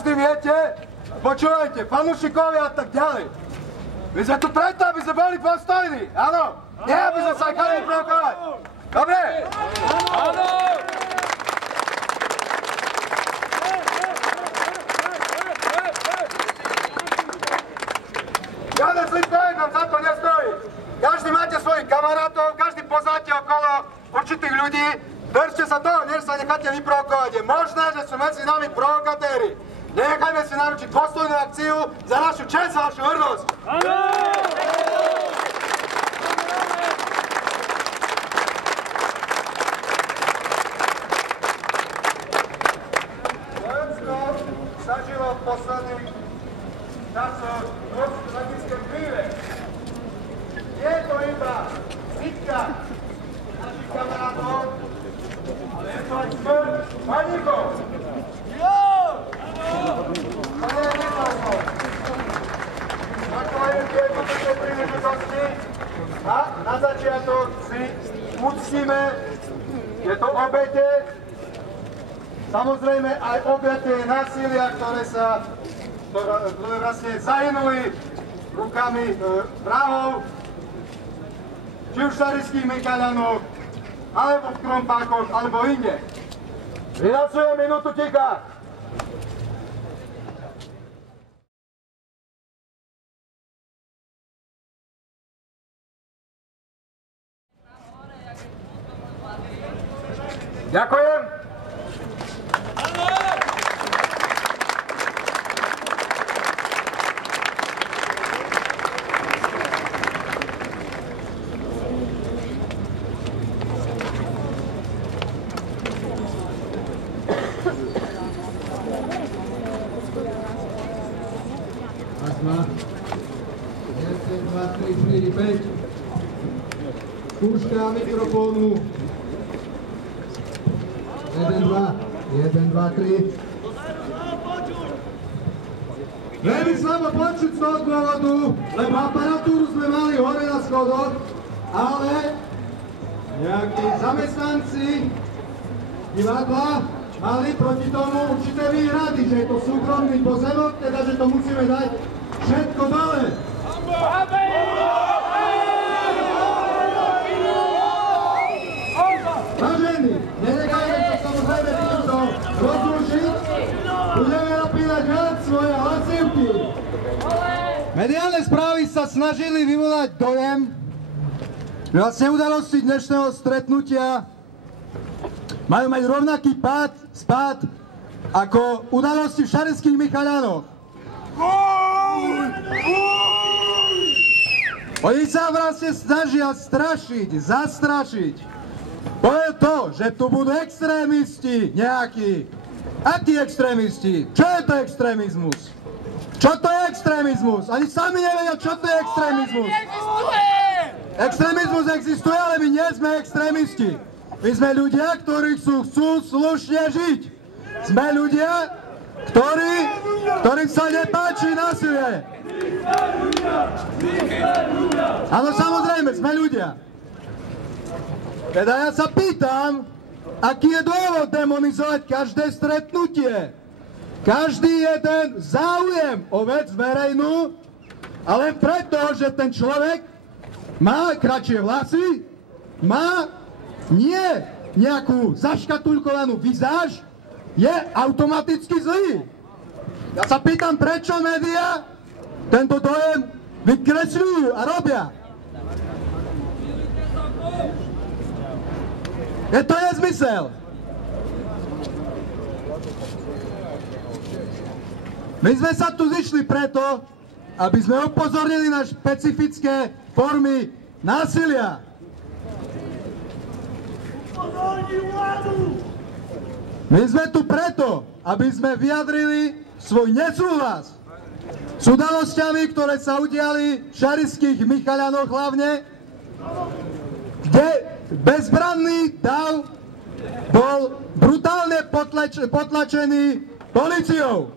Každý viete, počúvajte, fanúšikovia a tak ďalej. My sme tu preto, aby sme boli postojní, áno? Nie, aby sme sa nechali vyprovokovať. Dobre? Áno! Žiaden zlý človek vám za to nestojí. Každý máte svojich kamarátov, každý poznáte okolo určitých ľudí. Držte sa toho, než sa necháte vyprovokovať. Je možné, že sú medzi nami provokatéri. Nenechajme si naručiť dôstojnú akciu za našu česť a našu hrdosť. Áno! Slovensko zažilo v posledných časoch dosť tragické chvíle. Je to iba bitka našich kamarátov, ale je to aj smrť paníkov. Ďakujem tieto príležitosti a na začiatok si uctíme tieto obete, samozrejme aj obete násilia, ktoré vlastne zahynuli rukami vrahov, či už v Šarišských Michaľanoch, alebo v Krompákoch, alebo inde. Vyhlasujem minútu ticha. Ďakujem. Asma. 1, 2, 3, 4, 5. Skúška mikrofónu. 1, 2, 3. Veľmi slabo počuť z toho dôvodu, lebo aparatúru sme mali hore na schodoch, ale nejakí zamestnanci divadla mali proti tomu určité výhrady, že je to súkromný pozemok, teda že to musíme dať všetko dole. Vážení, nenechajme sa samozrejme týmto rozrušiť, budeme napínať viac svoje hlasivky. Mediálne správy sa snažili vyvolať dojem, že vlastne udalosti dnešného stretnutia majú mať rovnaký spád ako udalosti v Šarišských Michaľanoch. Oni sa vlastne snažia strašiť, zastrašiť. Poviem to, že tu budú extrémisti nejakí. Akí extrémisti? Čo je to extrémizmus? Čo to je extrémizmus? Ani sami nevedia, čo to je extrémizmus. Extrémizmus existuje, ale my nie sme extrémisti. My sme ľudia, ktorí chcú slušne žiť. Sme ľudia, ktorým sa nepáči násilie. Áno, samozrejme, sme ľudia. Teda ja sa pýtam, aký je dôvod demonizovať každé stretnutie? Každý jeden záujem o vec verejnú, ale preto, že ten človek má kratšie vlasy, má nie nejakú zaškatulkovanú vizáž, je automaticky zlý. Ja sa pýtam, prečo médiá tento dojem vykresľujú a robia. Je to nezmysel. My sme sa tu zišli preto, aby sme upozornili na špecifické formy násilia. My sme tu preto, aby sme vyjadrili svoj nesúhlas s udalosťami, ktoré sa udiali v Šarišských Michaľanoch hlavne, kde bezbranný dav bol brutálne potlačený políciou.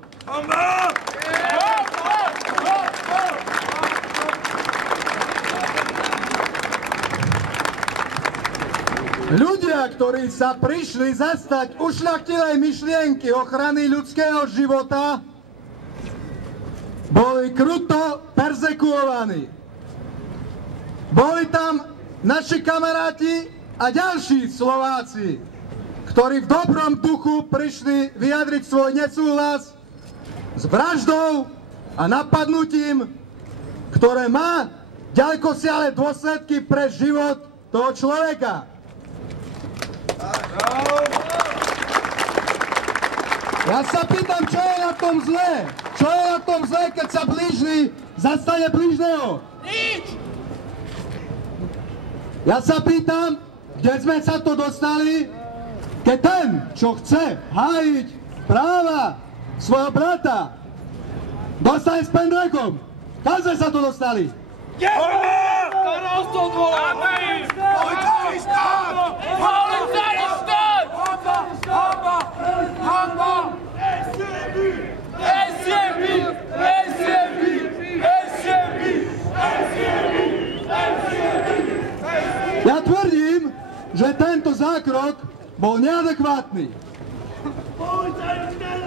Ľudia, ktorí sa prišli zastať ušľachtilej myšlienky ochrany ľudského života, boli kruto perzekuovaní. Boli tam naši kamaráti a ďalší Slováci, ktorí v dobrom duchu prišli vyjadriť svoj nesúhlas s vraždou a napadnutím, ktoré má ďalekosiahle dôsledky pre život toho človeka. Ja sa pýtam, čo je na tom zlé? Čo je na tom zlé, keď sa blížny zastane blížneho? Nič! Ja sa pýtam, kde sme sa to dostali, keď ten, čo chce hájiť práva svojho brata, dostane s pendrekom. Kam sme sa to dostali? Starostu odvoláme! Policajný štát! Policajný štát! Hanba! Hanba! SJB! Ja tvrdím, že tento zákrok bol neadekvátny.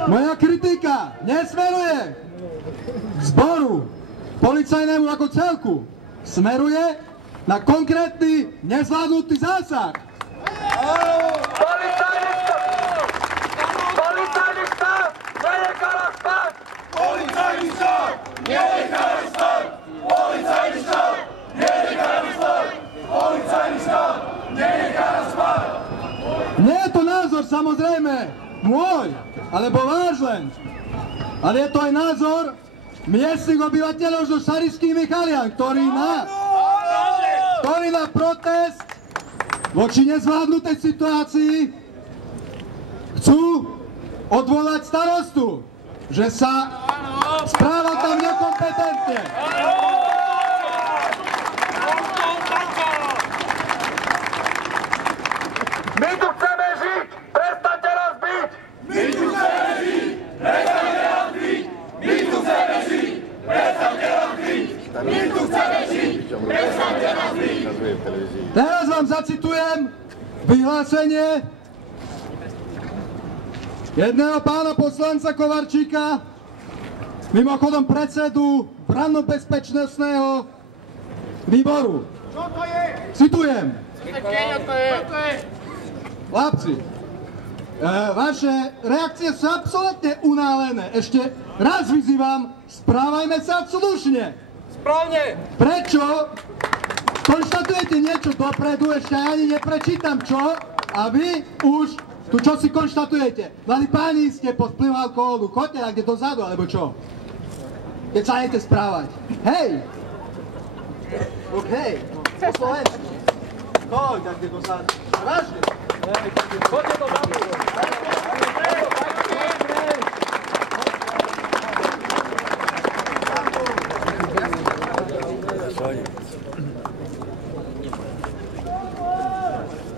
Moja kritika nesmeruje k zboru policajnému ako celku. Smeruje na konkrétny nezvládnutý zásah. Policajný štát! Nenechá nás spať! Policajný štát! Nenechá nás spať! Policajný štát! Nenechá nás spať! Policajný štát! Nenechá nás spať! Nie je to názor samozrejme môj, alebo váš len, ale je to aj názor miestnych obyvateľov zo Šarišských Michalian, ktorí na protest voči nezvládnutej situácii chcú odvolať starostu, že sa správa tam nekompetentne. My tu chceme žiť! Prestaňte nás byť! My tu chceme žiť! Prestaňte nás byť! My tu chceme žiť! Prestaňte nás byť! My tu chceme žiť! Prestaňte nás byť! Teraz vám zacitujem vyhlásenie jedného pána poslanca Kovarčíka, mimochodom predsedu branno-bezpečnostného výboru. Čo to je? Citujem. Čo to je? Chlapci, vaše reakcie sú absolútne unálené. Ešte raz vyzývam, správajme sa slušne. Správne! Prečo konštatujete niečo dopredu, ešte ani neprečítam čo, a vy už tu čo si konštatujete? Mladí páni, ste pod vplyvom alkoholu, choďte niekde dozadu, alebo čo? Keď sa idete správať. Hej! OK, po slovensku. Choď niekde dozadu. Vážne. Choďte dozadu!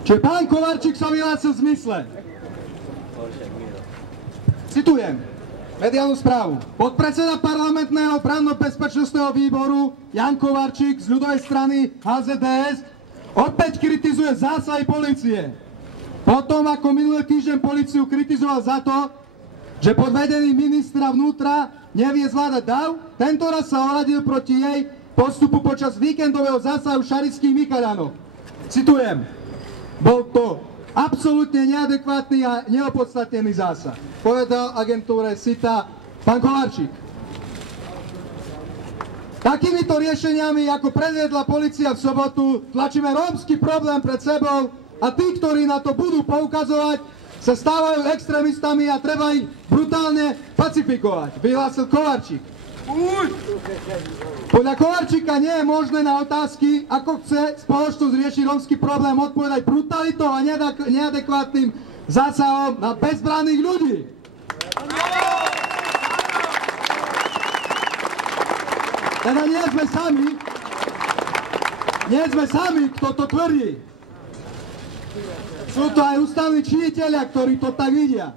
Čiže pán Kovarčík sa vyhlásil v zmysle. Citujem mediálnu správu. Podpredseda parlamentného branno-bezpečnostného výboru Jan Kovarčík z ľudovej strany HZDS opäť kritizuje zásahy polície. Potom, ako minulý týždeň políciu kritizoval za to, že pod vedením ministra vnútra nevie zvládať dav, tento raz sa ohradil proti jej postupu počas víkendového zásahu v Šarišských Michalianoch. Citujem. Bol to absolútne neadekvátny a neopodstatnený zásah, povedal agentúre SITA pán Kovarčík. Takýmito riešeniami, ako predviedla polícia v sobotu, tlačíme rómsky problém pred sebou a tí, ktorí na to budú poukazovať, sa stávajú extrémistami a treba ich brutálne pacifikovať, vyhlásil Kovarčík. Podľa Kovarčíka nie je možné na otázky, ako chce spoločnosť riešiť rómsky problém, odpovedať brutalitou a neadekvátnym zásahom na bezbranných ľudí. Teda nie sme sami, kto to tvrdí. Sú to aj ústavní činitelia, ktorí to tak vidia.